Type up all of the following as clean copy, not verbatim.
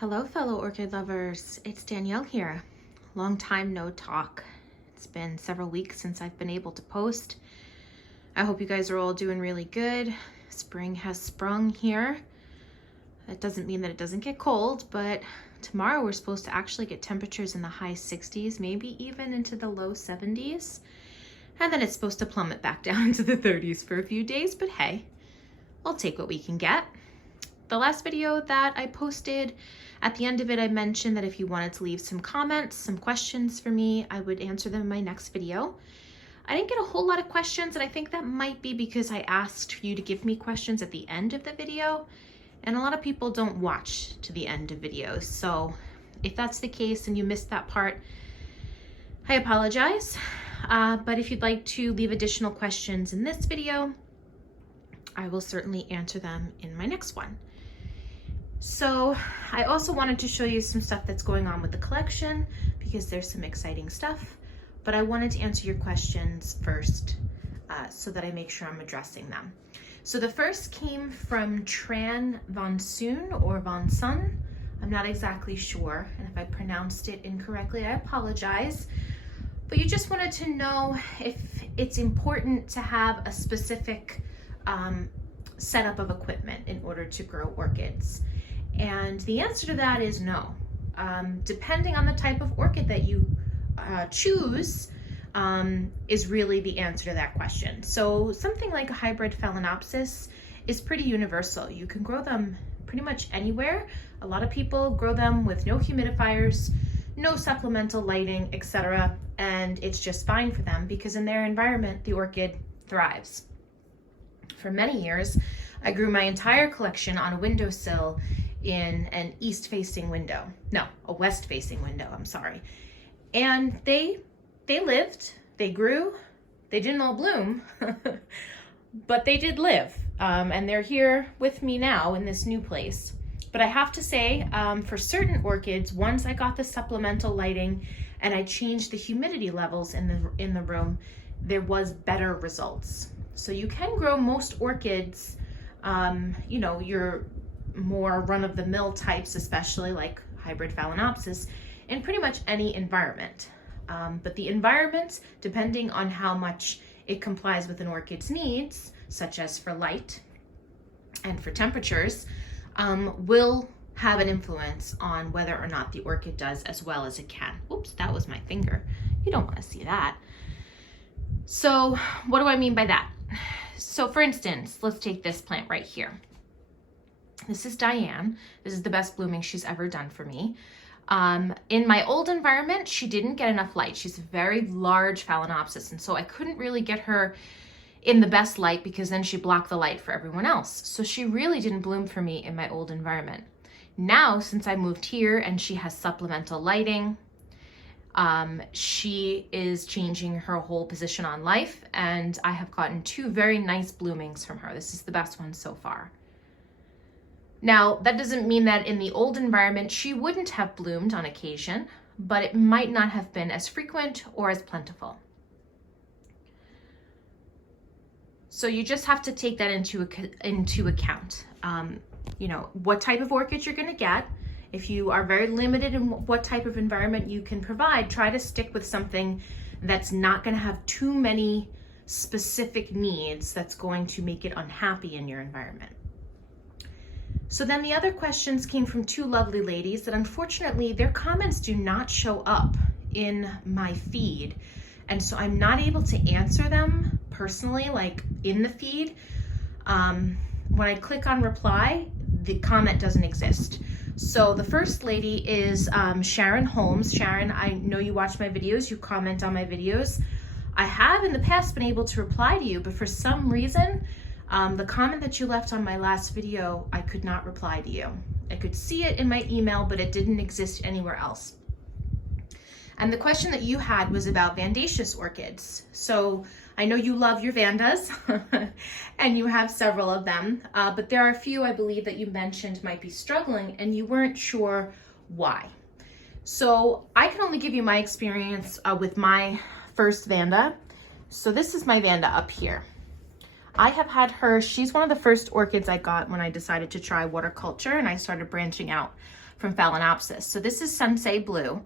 Hello, fellow orchid lovers. It's Danielle here. Long time no talk. It's been several weeks since I've been able to post. I hope you guys are all doing really good. Spring has sprung here. That doesn't mean that it doesn't get cold, but tomorrow we're supposed to actually get temperatures in the high 60s, maybe even into the low 70s. And then it's supposed to plummet back down to the 30s for a few days, but hey, I'll take what we can get. The last video that I posted, at the end of it, I mentioned that if you wanted to leave some comments, some questions for me, I would answer them in my next video. I didn't get a whole lot of questions, and I think that might be because I asked you to give me questions at the end of the video, and a lot of people don't watch to the end of videos. So if that's the case and you missed that part, I apologize. But if you'd like to leave additional questions in this video, I will certainly answer them in my next one. So I also wanted to show you some stuff that's going on with the collection because there's some exciting stuff, but I wanted to answer your questions first so that I make sure I'm addressing them. So the first came from Tran Von Soon or Von Sun. I'm not exactly sure, and if I pronounced it incorrectly, I apologize. But you just wanted to know if it's important to have a specific setup of equipment in order to grow orchids. And the answer to that is no. Depending on the type of orchid that you choose is really the answer to that question. So something like a hybrid Phalaenopsis is pretty universal. You can grow them pretty much anywhere. A lot of people grow them with no humidifiers, no supplemental lighting, etc. And it's just fine for them because in their environment, the orchid thrives. For many years, I grew my entire collection on a windowsill in an east-facing window. No, a west-facing window, I'm sorry. And they lived, they grew, they didn't all bloom, but they did live. And they're here with me now in this new place. But I have to say, for certain orchids, once I got the supplemental lighting and I changed the humidity levels in the room, there was better results. So you can grow most orchids, you know, your more run-of-the-mill types, especially like hybrid Phalaenopsis, in pretty much any environment. But the environment, depending on how much it complies with an orchid's needs, such as for light and for temperatures, will have an influence on whether or not the orchid does as well as it can. Oops, that was my finger. You don't want to see that. So what do I mean by that? So for instance, let's take this plant right here. This is Diane. This is the best blooming she's ever done for me. In my old environment, she didn't get enough light. She's a very large Phalaenopsis, and so I couldn't really get her in the best light because then she blocked the light for everyone else. So she really didn't bloom for me in my old environment. Now, since I moved here and she has supplemental lighting, she is changing her whole position on life, and I have gotten 2 very nice bloomings from her. This is the best one so far. Now, that doesn't mean that in the old environment she wouldn't have bloomed on occasion, but it might not have been as frequent or as plentiful. So you just have to take that into account. You know, what type of orchid you're going to get. If you are very limited in what type of environment you can provide, try to stick with something that's not going to have too many specific needs that's going to make it unhappy in your environment. So then the other questions came from 2 lovely ladies that unfortunately their comments do not show up in my feed. And so I'm not able to answer them personally, like in the feed. When I click on reply, the comment doesn't exist. So the first lady is Sharon Holmes. Sharon, I know you watch my videos, you comment on my videos. I have in the past been able to reply to you, but for some reason, the comment that you left on my last video, I could not reply to you. I could see it in my email, but it didn't exist anywhere else. And the question that you had was about Vandaceous orchids. So I know you love your Vandas, and you have several of them, but there are a few I believe that you mentioned might be struggling, and you weren't sure why. So I can only give you my experience with my first Vanda. So this is my Vanda up here. I have had her, she's one of the first orchids I got when I decided to try water culture and I started branching out from Phalaenopsis. So this is Sensei Blue.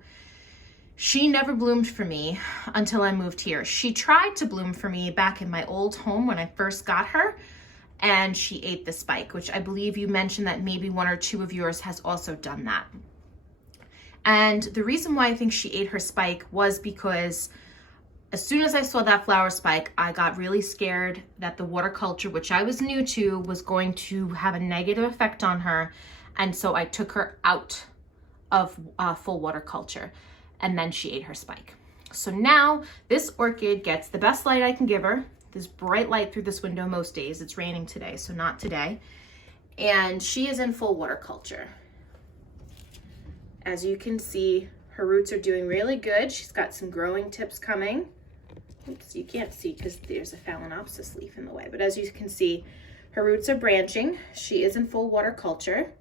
She never bloomed for me until I moved here. She tried to bloom for me back in my old home when I first got her, and she ate the spike, which I believe you mentioned that maybe one or two of yours has also done that. And the reason why I think she ate her spike was because as soon as I saw that flower spike, I got really scared that the water culture, which I was new to, was going to have a negative effect on her. And so I took her out of full water culture, and then she ate her spike. So now this orchid gets the best light I can give her, this bright light through this window most days. It's raining today, so not today. And she is in full water culture. As you can see, her roots are doing really good. She's got some growing tips coming. Oops, you can't see because there's a Phalaenopsis leaf in the way, but as you can see, her roots are branching. She is in full water culture.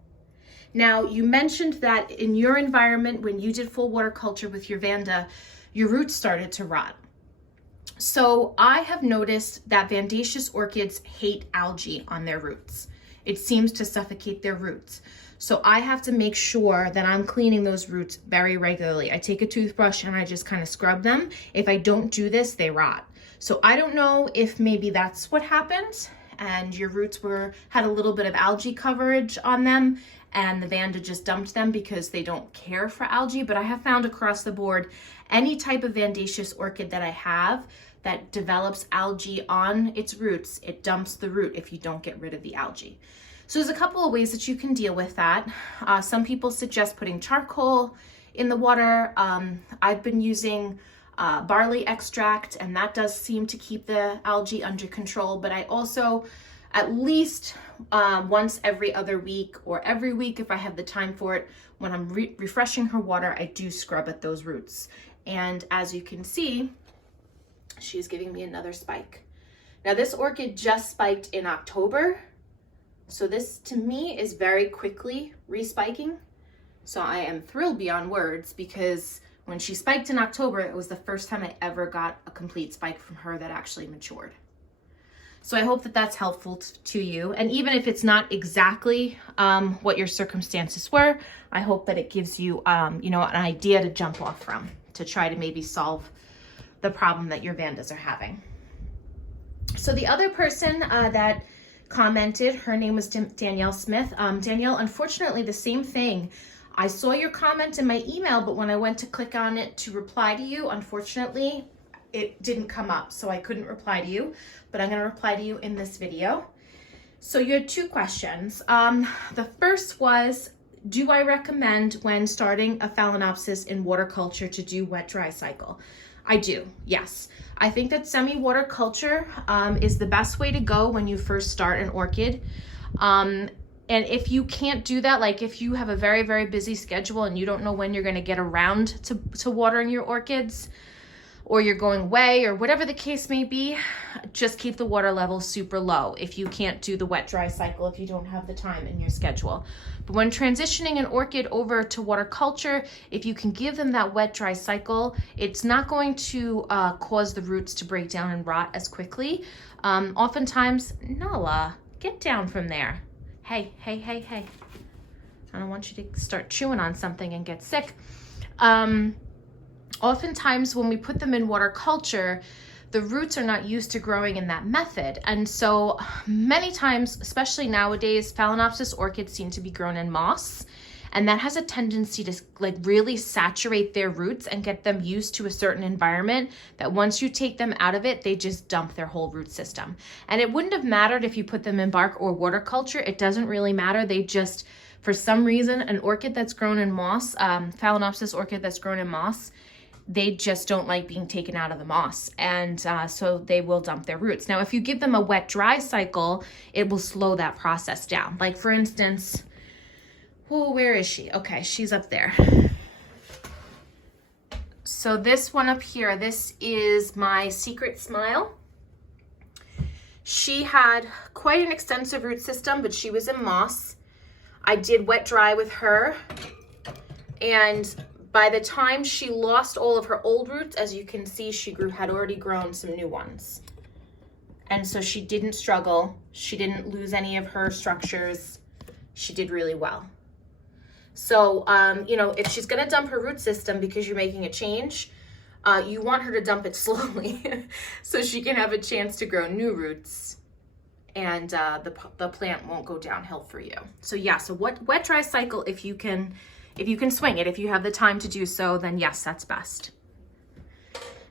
Now, you mentioned that in your environment, when you did full water culture with your Vanda, your roots started to rot. So I have noticed that Vandaceous orchids hate algae on their roots. It seems to suffocate their roots. So I have to make sure that I'm cleaning those roots very regularly. I take a toothbrush and I just kind of scrub them. If I don't do this, they rot. So I don't know if maybe that's what happened and your roots had a little bit of algae coverage on them and the Vanda just dumped them because they don't care for algae. But I have found across the board, any type of Vandaceous orchid that I have that develops algae on its roots, it dumps the root if you don't get rid of the algae. So there's a couple of ways that you can deal with that. Some people suggest putting charcoal in the water. I've been using barley extract, and that does seem to keep the algae under control. But I also, at least once every other week or every week if I have the time for it, when I'm refreshing her water, I do scrub at those roots. And as you can see, she's giving me another spike. Now this orchid just spiked in October. So this to me is very quickly respiking. So I am thrilled beyond words because when she spiked in October, it was the first time I ever got a complete spike from her that actually matured. So I hope that that's helpful to you. And even if it's not exactly what your circumstances were, I hope that it gives you, you know, an idea to jump off from to try to maybe solve the problem that your Vandas are having. So the other person that commented, her name was Danielle Smith. Danielle, unfortunately, the same thing. I saw your comment in my email, but when I went to click on it to reply to you, unfortunately, it didn't come up, so I couldn't reply to you, but I'm going to reply to you in this video. So you had two questions. The first was, do I recommend when starting a Phalaenopsis in water culture to do wet-dry cycle? I do, yes. I think that semi-water culture is the best way to go when you first start an orchid. And if you can't do that, like if you have a very, very busy schedule and you don't know when you're gonna get around to watering your orchids, or you're going away, or whatever the case may be, just keep the water level super low if you can't do the wet-dry cycle, if you don't have the time in your schedule. But when transitioning an orchid over to water culture, if you can give them that wet-dry cycle, it's not going to cause the roots to break down and rot as quickly. Oftentimes, Nala, get down from there. Hey, hey, hey, hey. I don't want you to start chewing on something and get sick. Oftentimes when we put them in water culture, the roots are not used to growing in that method. And so many times, especially nowadays, Phalaenopsis orchids seem to be grown in moss. And that has a tendency to like really saturate their roots and get them used to a certain environment that once you take them out of it, they just dump their whole root system. And it wouldn't have mattered if you put them in bark or water culture. It doesn't really matter. They just, for some reason, an orchid that's grown in moss, Phalaenopsis orchid that's grown in moss, they just don't like being taken out of the moss. And so they will dump their roots. Now, if you give them a wet-dry cycle, it will slow that process down. Like for instance, oh, where is she? Okay, she's up there. So this one up here, this is my Secret Smile. She had quite an extensive root system, but she was in moss. I did wet-dry with her, and by the time she lost all of her old roots, as you can see, she had already grown some new ones. And so she didn't struggle. She didn't lose any of her structures. She did really well. So, you know, if she's going to dump her root system because you're making a change, you want her to dump it slowly so she can have a chance to grow new roots, and the plant won't go downhill for you. So yeah, so wet dry cycle, if you can swing it, if you have the time to do so, then yes, that's best.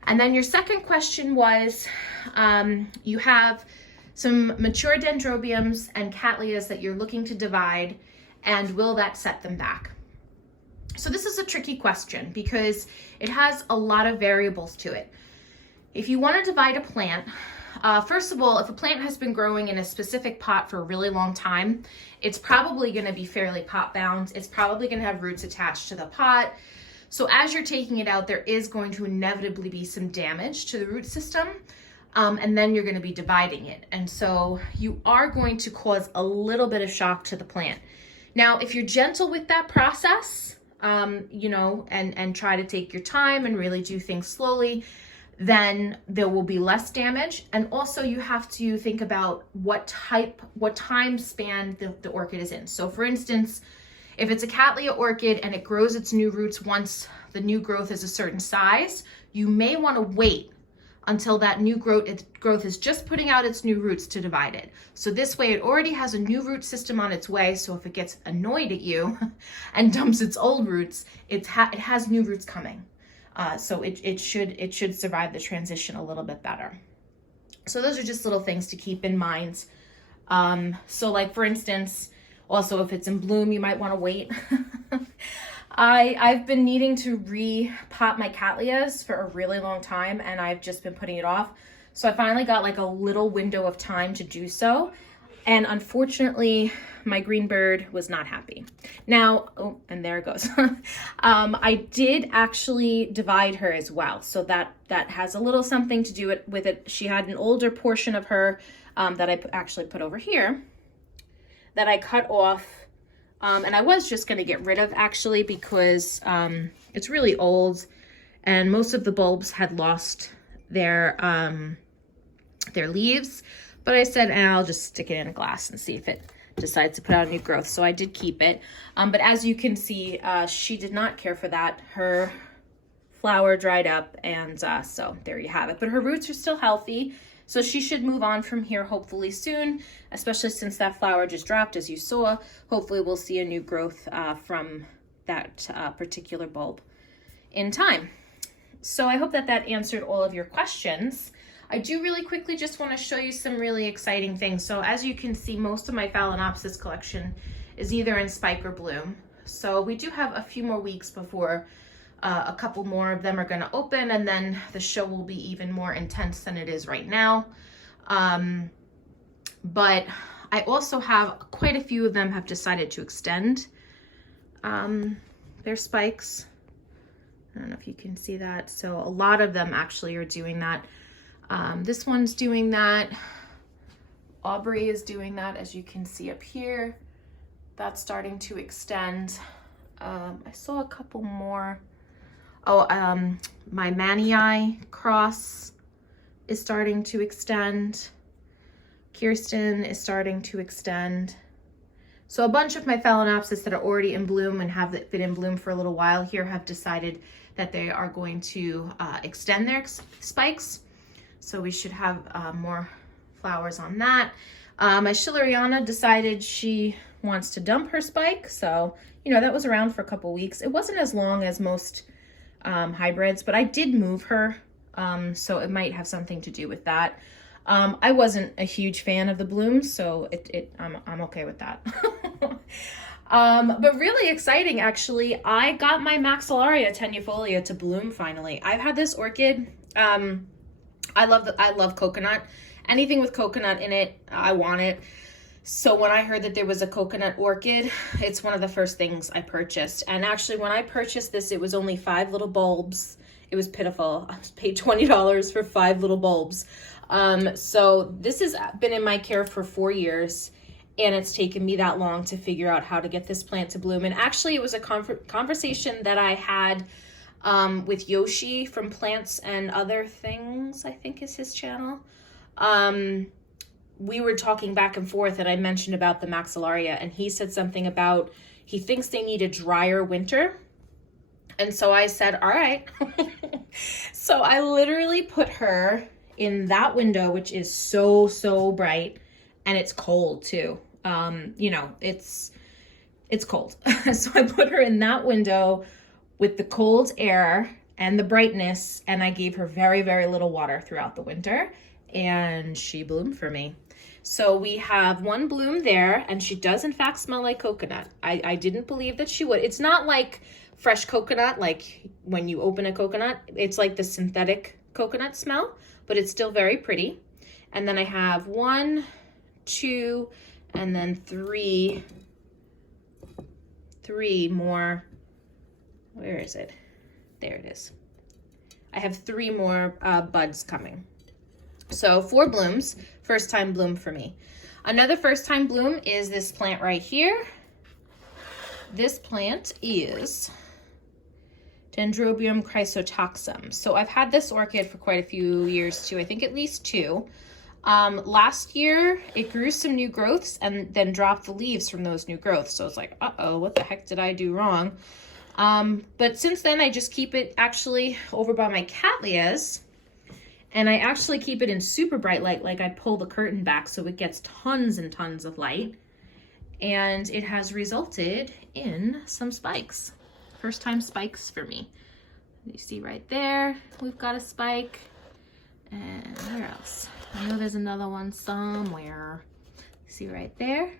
And then your second question was, you have some mature dendrobiums and cattleyas that you're looking to divide, and will that set them back? So this is a tricky question because it has a lot of variables to it. If you want to divide a plant, first of all, if a plant has been growing in a specific pot for a really long time, it's probably going to be fairly pot bound. It's probably going to have roots attached to the pot. So as you're taking it out, there is going to inevitably be some damage to the root system, and then you're going to be dividing it. And so you are going to cause a little bit of shock to the plant. Now, if you're gentle with that process, you know, and try to take your time and really do things slowly, then there will be less damage. And also you have to think about what time span the orchid is in. So for instance, if it's a Cattleya orchid and it grows its new roots once the new growth is a certain size, you may want to wait until that new growth is just putting out its new roots to divide it. So this way it already has a new root system on its way, so if it gets annoyed at you and dumps its old roots, it has new roots coming. So it should survive the transition a little bit better. So those are just little things to keep in mind. So like for instance, also if it's in bloom, you might want to wait. I've been needing to repot my Cattleyas for a really long time, and I've just been putting it off. So I finally got like a little window of time to do so. And unfortunately, my green bird was not happy. Now, oh, and there it goes. I did actually divide her as well. So that has a little something to do with it. She had an older portion of her that I actually put over here that I cut off. And I was just going to get rid of actually because it's really old and most of the bulbs had lost their leaves. But I said, I'll just stick it in a glass and see if it decides to put out new growth. So I did keep it. But as you can see, she did not care for that. Her flower dried up, and so there you have it. But her roots are still healthy. So she should move on from here hopefully soon, especially since that flower just dropped, as you saw. Hopefully we'll see a new growth from that particular bulb in time. So I hope that answered all of your questions. I do really quickly just want to show you some really exciting things. So as you can see, most of my Phalaenopsis collection is either in spike or bloom. So we do have a few more weeks before a couple more of them are going to open, and then the show will be even more intense than it is right now. But I also have quite a few of them have decided to extend their spikes. I don't know if you can see that. So a lot of them actually are doing that. This one's doing that. Aubrey is doing that, as you can see up here. That's starting to extend. I saw a couple more. Oh, my Manii cross is starting to extend. Kirsten is starting to extend. So a bunch of my Phalaenopsis that are already in bloom and have been in bloom for a little while here have decided that they are going to extend their spikes. So we should have more flowers on that. My Schilleriana decided she wants to dump her spike. So, you know, that was around for a couple weeks. It wasn't as long as most hybrids, but I did move her. So it might have something to do with that. I wasn't a huge fan of the blooms, so I'm okay with that. But really exciting, actually. I got my Maxillaria tenuifolia to bloom finally. I've had this orchid. I love coconut. Anything with coconut in it, I want it. So when I heard that there was a coconut orchid, it's one of the first things I purchased. And actually, when I purchased this, it was only 5 little bulbs. It was pitiful. I paid $20 for 5 little bulbs. So this has been in my care for 4 years, and it's taken me that long to figure out how to get this plant to bloom. And actually, it was a conversation that I had with Yoshi from Plants and Other Things, I think is his channel. we were talking back and forth, and I mentioned about the maxillaria, and he said something about he thinks they need a drier winter. And so I said, all right. So I literally put her in that window, which is so, so bright, and it's cold too. You know, it's cold. So I put her in that window with the cold air and the brightness, and I gave her very, very little water throughout the winter, and she bloomed for me. So we have one bloom there, and she does in fact smell like coconut. I didn't believe that she would. It's not like fresh coconut, like when you open a coconut. It's like the synthetic coconut smell, but it's still very pretty. And then I have 1, 2, and then three more. Where is it? There it is. I have 3 more buds coming. So 4 blooms, first time bloom for me. Another first time bloom is this plant right here. This plant is Dendrobium chrysotoxum. So I've had this orchid for quite a few years too. I think at least 2. Last year it grew some new growths and then dropped the leaves from those new growths. So it's like, uh-oh, what the heck did I do wrong? But since then I just keep it actually over by my cattleyas. And I actually keep it in super bright light, like I pull the curtain back so it gets tons and tons of light. And it has resulted in some spikes. First time spikes for me. You see right there, we've got a spike. And where else? I know there's another one somewhere. See right there?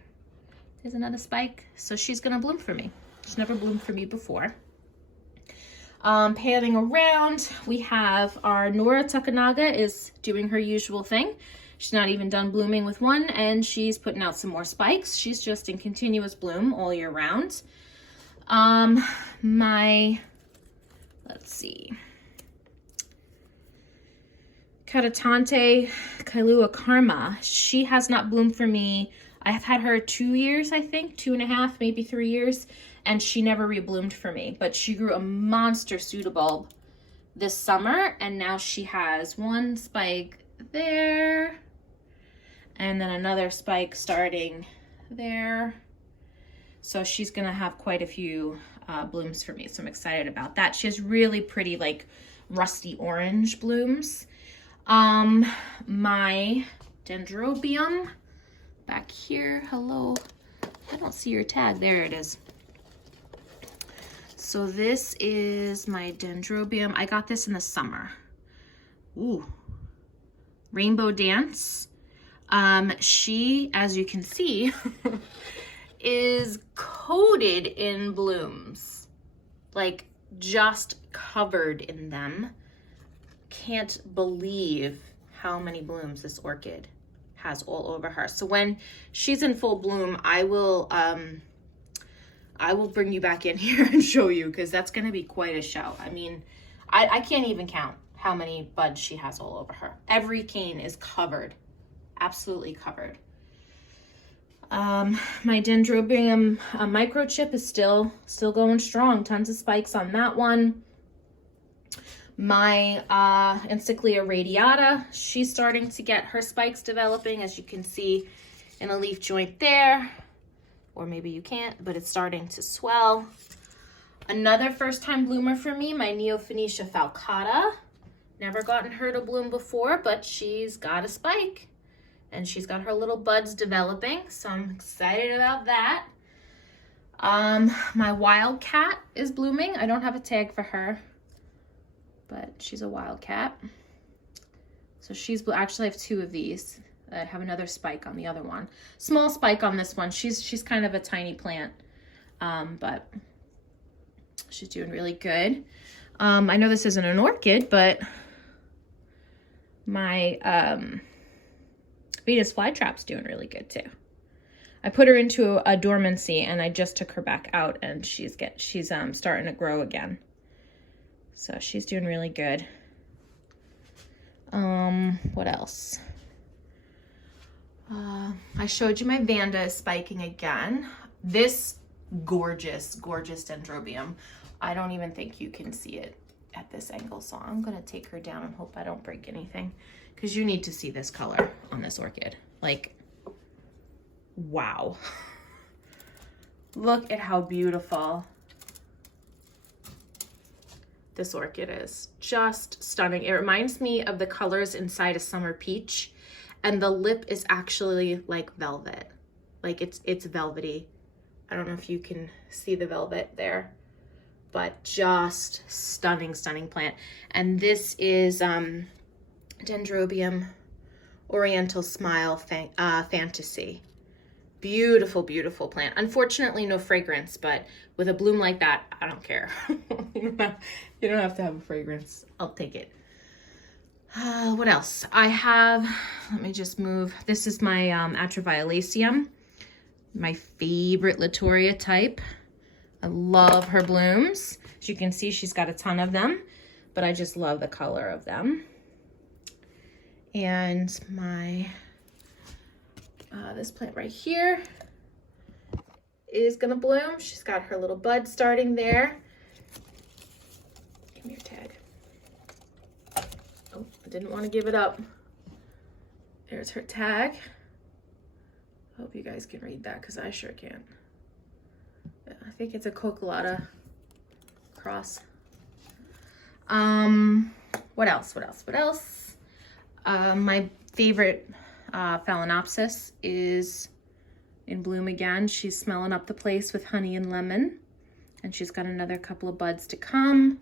There's another spike. So she's gonna bloom for me. She's never bloomed for me before. Panning around, we have our Nora Takanaga is doing her usual thing. She's not even done blooming with one, and she's putting out some more spikes. She's just in continuous bloom all year round. Let's see, Catatante Kailua Karma, she has not bloomed for me. I've had her 2 years, I think, 2.5, maybe 3 years. And she never rebloomed for me, but she grew a monster pseudobulb this summer, and now she has 1 spike there, and then another spike starting there. So she's gonna have quite a few blooms for me, so I'm excited about that. She has really pretty, like, rusty orange blooms. My Dendrobium back here, hello. I don't see your tag, there it is. So this is my Dendrobium. I got this in the summer. Ooh, Rainbow Dance. She, as you can see, is coated in blooms, like just covered in them. Can't believe how many blooms this orchid has all over her. So when she's in full bloom, I will bring you back in here and show you, because that's going to be quite a show. I mean, I can't even count how many buds she has all over her. Every cane is covered, absolutely covered. My Dendrobium microchip is still going strong. Tons of spikes on that one. My Encyclia radiata, she's starting to get her spikes developing, as you can see in a leaf joint there. Or maybe you can't, but it's starting to swell. Another first time bloomer for me, my Neophonetia falcata. Never gotten her to bloom before, but she's got a spike. And she's got her little buds developing, so I'm excited about that. My wildcat is blooming. I don't have a tag for her, but she's a wildcat. So she's, actually I have 2 of these. I have another spike on the other one. Small spike on this one. She's kind of a tiny plant, but she's doing really good. I know this isn't an orchid, but my Venus flytrap's doing really good too. I put her into a dormancy, and I just took her back out, and she's starting to grow again. So she's doing really good. What else? I showed you my Vanda is spiking again. This gorgeous, gorgeous Dendrobium. I don't even think you can see it at this angle, so I'm gonna take her down and hope I don't break anything. because you need to see this color on this orchid. Like, wow. Look at how beautiful this orchid is. Just stunning. It reminds me of the colors inside a summer peach, and the lip is actually like velvet. Like it's velvety. I don't know if you can see the velvet there, but just stunning, stunning plant. And this is Dendrobium Oriental Smile Fantasy. Beautiful, beautiful plant. Unfortunately, no fragrance, but with a bloom like that, I don't care. You don't have to have a fragrance. I'll take it. What else? I have, let me just move. This is my Atroviolaceum, my favorite Latoria type. I love her blooms. As you can see, she's got a ton of them, but I just love the color of them. And my this plant right here is gonna bloom. She's got her little bud starting there. Give me your tag. Oh, I didn't want to give it up. There's her tag. Hope you guys can read that because I sure can't. Yeah, I think it's a Cocolata cross. What else? My favorite Phalaenopsis is in bloom again. She's smelling up the place with honey and lemon, and she's got another couple of buds to come.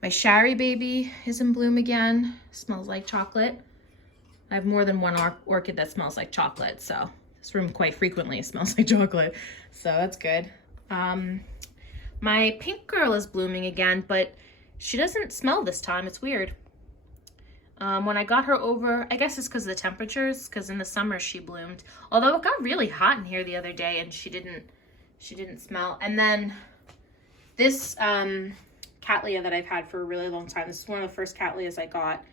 My Shari baby is in bloom again. Smells like chocolate. I have more than one orchid that smells like chocolate, so this room quite frequently smells like chocolate, so that's good. My pink girl is blooming again, but she doesn't smell this time. It's weird. When I got her over, I guess it's because of the temperatures, because in the summer she bloomed. Although it got really hot in here the other day and she didn't smell. And then this Cattleya that I've had for a really long time, this is one of the first Cattleyas I got,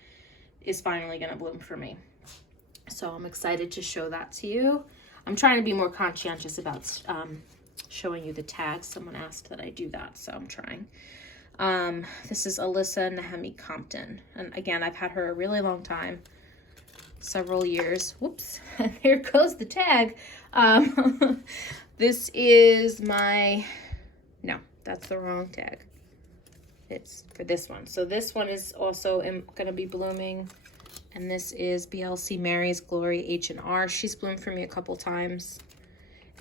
is finally going to bloom for me. So I'm excited to show that to you. I'm trying to be more conscientious about showing you the tags. Someone asked that I do that, so I'm trying. This is Alyssa Nahemi Compton. And again, I've had her a really long time, several years. Whoops, there goes the tag. This is my, no, that's the wrong tag. It's for this one. So this one is also going to be blooming. And this is BLC Mary's Glory H&R. She's bloomed for me a couple times.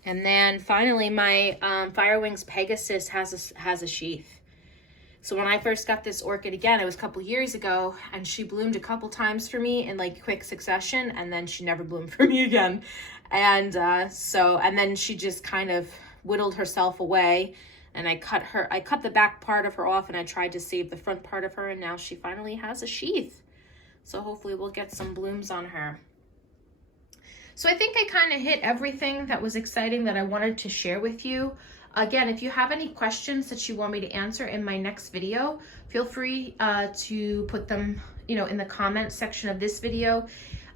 And then finally, my Firewings Pegasus has a sheath. So when I first got this orchid, again, it was a couple years ago, and she bloomed a couple times for me in like quick succession, and then she never bloomed for me again. And and then she just kind of whittled herself away, and I cut the back part of her off, and I tried to save the front part of her, and now she finally has a sheath. So hopefully we'll get some blooms on her. So I think I kind of hit everything that was exciting that I wanted to share with you. Again, if you have any questions that you want me to answer in my next video, feel free to put them, in the comment section of this video.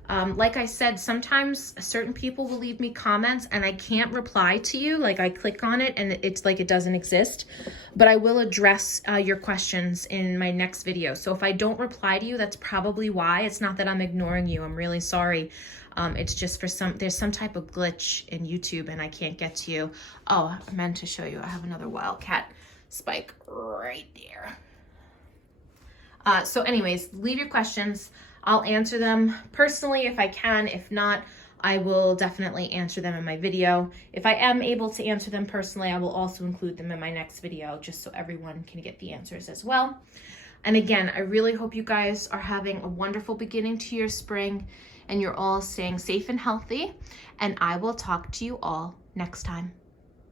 Like I said, sometimes certain people will leave me comments and I can't reply to you. Like I click on it and it's like it doesn't exist, but I will address your questions in my next video. So if I don't reply to you, that's probably why. It's not that I'm ignoring you. I'm really sorry. It's just there's some type of glitch in YouTube and I can't get to you. Oh, I meant to show you. I have another wildcat spike right there. So anyways, leave your questions. I'll answer them personally if I can. If not, I will definitely answer them in my video. If I am able to answer them personally, I will also include them in my next video just so everyone can get the answers as well. And again, I really hope you guys are having a wonderful beginning to your spring and you're all staying safe and healthy. And I will talk to you all next time.